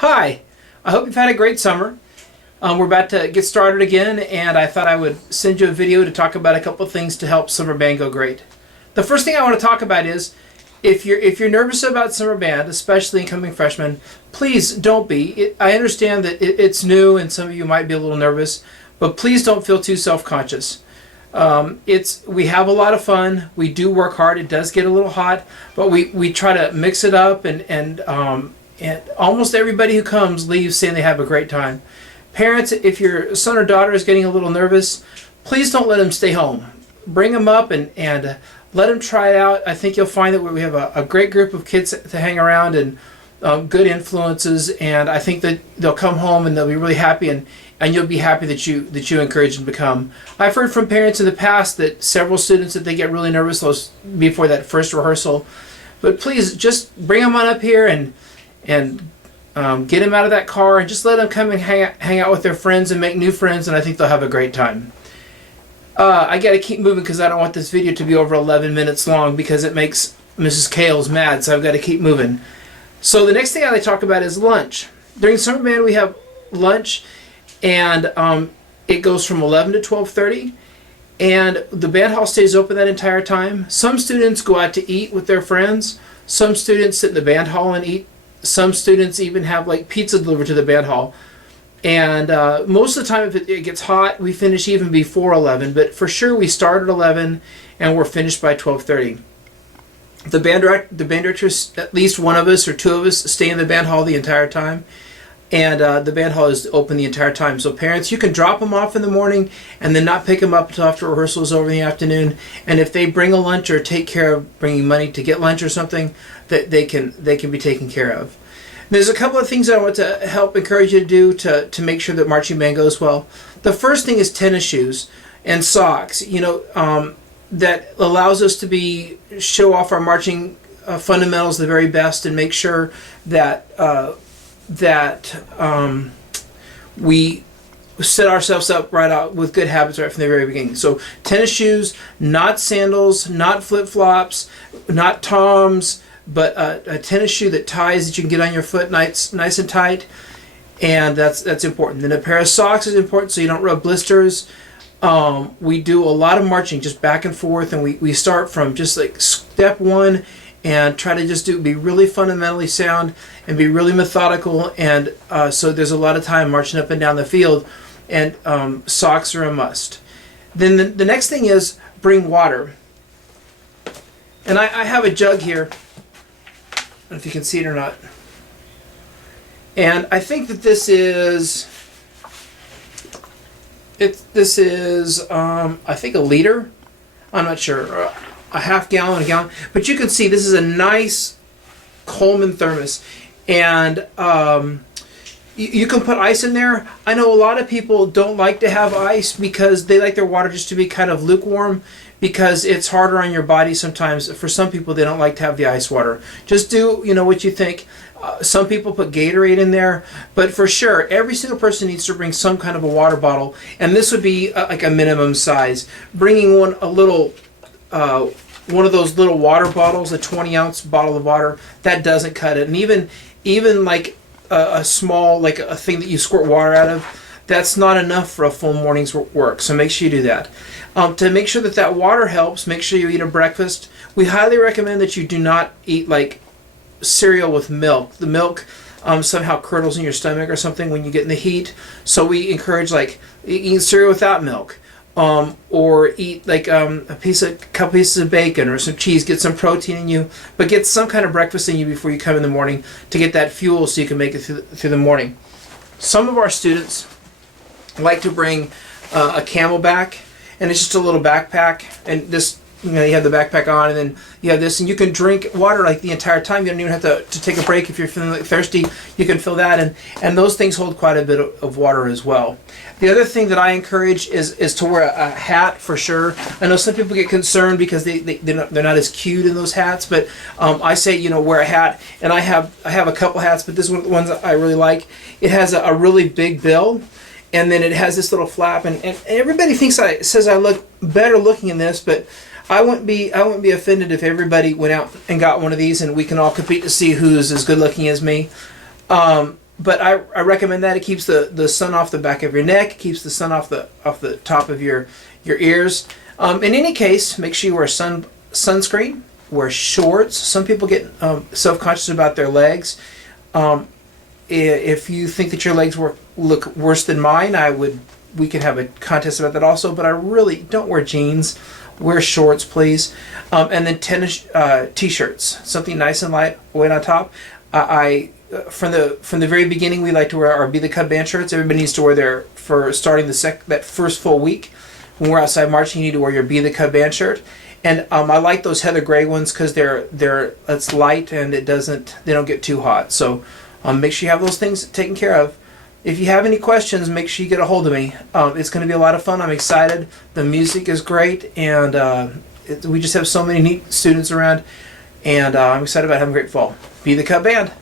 Hi, I hope you've had a great summer. We're about to get started again, and I thought I would send you a video to talk about a couple of things to help summer band go great. The first thing I want to talk about is if you're nervous about summer band, especially incoming freshmen, please don't be. I understand that it's new and some of you might be a little nervous, but please don't feel too self-conscious. We have a lot of fun. We do work hard. It does get a little hot, but we try to mix it up, and almost everybody who comes leaves saying they have a great time. Parents, if your son or daughter is getting a little nervous, please don't let them stay home. Bring them up and let them try it out. I think you'll find that we have a great group of kids to hang around and good influences, and I think that they'll come home and they'll be really happy, and you'll be happy that you encourage them to come. I've heard from parents in the past that several students that they get really nervous before that first rehearsal, but please just bring them on up here and get them out of that car and just let them come and hang out with their friends and make new friends, and I think they'll have a great time. I got to keep moving because I don't want this video to be over 11 minutes long because it makes Mrs. Kales mad, so I've got to keep moving. So the next thing I like to talk about is lunch. During summer band we have lunch, and it goes from 11 to 12:30, and the band hall stays open that entire time. Some students go out to eat with their friends. Some students sit in the band hall and eat. Some students even have like pizza delivered to the band hall. And most of the time, if it gets hot, we finish even before 11. But for sure, we start at 11 and we're finished by 12:30. The band directors, at least one of us or two of us, stay in the band hall the entire time. And the band hall is open the entire time. So parents, you can drop them off in the morning and then not pick them up until after rehearsal is over in the afternoon. And if they bring a lunch or take care of bringing money to get lunch or something, that they can be taken care of. There's a couple of things I want to help encourage you to do to make sure that marching band goes well. The first thing is tennis shoes and socks. That allows us to show off our marching fundamentals the very best and make sure that we set ourselves up right out with good habits right from the very beginning. So tennis shoes, not sandals, not flip-flops, not Toms, but a tennis shoe that ties, that you can get on your foot nice and tight, and that's important. Then a pair of socks is important so you don't rub blisters. We do a lot of marching just back and forth, and we start from just like step one and try to just be really fundamentally sound and be really methodical, and so there's a lot of time marching up and down the field, and socks are a must. Then the next thing is bring water. And I have a jug here. I don't know if you can see it or not. And I think that this is I think a liter. I'm not sure. A half gallon, a gallon. But you can see this is a nice Coleman thermos. And you can put ice in there. I know a lot of people don't like to have ice because they like their water just to be kind of lukewarm, because it's harder on your body sometimes. For some people, they don't like to have the ice water. Just do what you think. Some people put Gatorade in there, but for sure, every single person needs to bring some kind of a water bottle, and this would be like a minimum size. Bringing one of those little water bottles, a 20-ounce bottle of water, that doesn't cut it. And even like a small, like a thing that you squirt water out of, that's not enough for a full morning's work. So make sure you do that. To make sure that water helps, make sure you eat a breakfast. We highly recommend that you do not eat like cereal with milk. The milk somehow curdles in your stomach or something when you get in the heat. So we encourage like eating cereal without milk, or eat like a couple pieces of bacon or some cheese. Get some protein in you, but get some kind of breakfast in you before you come in the morning to get that fuel so you can make it through the morning. Some of our students like to bring a Camelback, and it's just a little backpack, and this, you have the backpack on, and then you have this, and you can drink water like the entire time. You don't even have to take a break. If you're feeling like thirsty, you can fill that, and those things hold quite a bit of water as well. The other thing that I encourage is to wear a hat for sure. I know some people get concerned because they're not as cute in those hats, but I say wear a hat, and I have a couple hats, but this is one of the ones that I really like. It has a really big bill, and then it has this little flap, and everybody says I look better looking in this, but I wouldn't be offended if everybody went out and got one of these, and we can all compete to see who's as good looking as me. but I recommend that. It keeps the sun off the back of your neck, keeps the sun off the top of your ears. In any case, make sure you wear sunscreen, wear shorts. Some people get self-conscious about their legs. If you think that your legs look worse than mine, we could have a contest about that also. But I really don't wear jeans. Wear shorts, please, and then tennis t-shirts, something nice and lightweight on top. From the very beginning, we like to wear our Be the Cub band shirts. Everybody needs to wear their, for starting that first full week. When we're outside marching, you need to wear your Be the Cub band shirt. And I like those heather gray ones because it's light and they don't get too hot. So make sure you have those things taken care of. If you have any questions, make sure you get a hold of me. It's going to be a lot of fun. I'm excited. The music is great, and we just have so many neat students around. And I'm excited about having a great fall. Be the Cub Band.